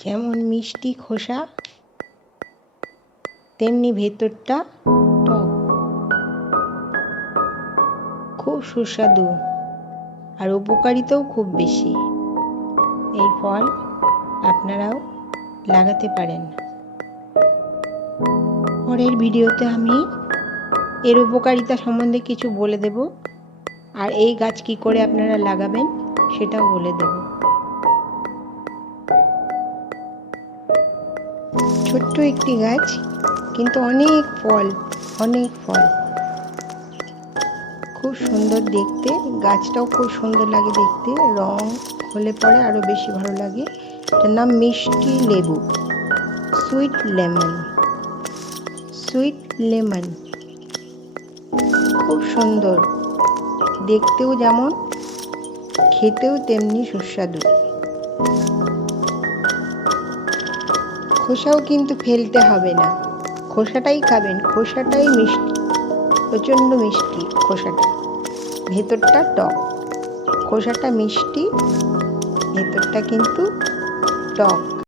যেমন মিষ্টি খোসা তেমনি ভেতরটা টক, খুব সুস্বাদু আর উপকারিতাও খুব বেশি। এই ফল আপনারাও লাগাতে পারেন। পরের ভিডিওতে আমি এর উপকারিতা সম্বন্ধে কিছু বলে দেব, আর এই গাছ কি করে আপনারা লাগাবেন সেটাও বলে দেব। ছোট্ট একটি গাছ, কিন্তু অনেক ফল, খুব সুন্দর দেখতে। গাছটাও খুব সুন্দর লাগে দেখতে, রং হলে পরে আরো বেশি ভালো লাগে। এটার নাম মিষ্টি লেবু, সুইট লেমন। খুব সুন্দর দেখতেও, যেমন খেতেও তেমনি সুস্বাদু। খোসাও কিন্তু ফেলতে হবে না, খোসাটাই খাবেন। খোসাটাই মিষ্টি, প্রচণ্ড মিষ্টি খোসাটা, ভেতরটা টক। খোসাটা মিষ্টি, ভেতরটা কিন্তু টক।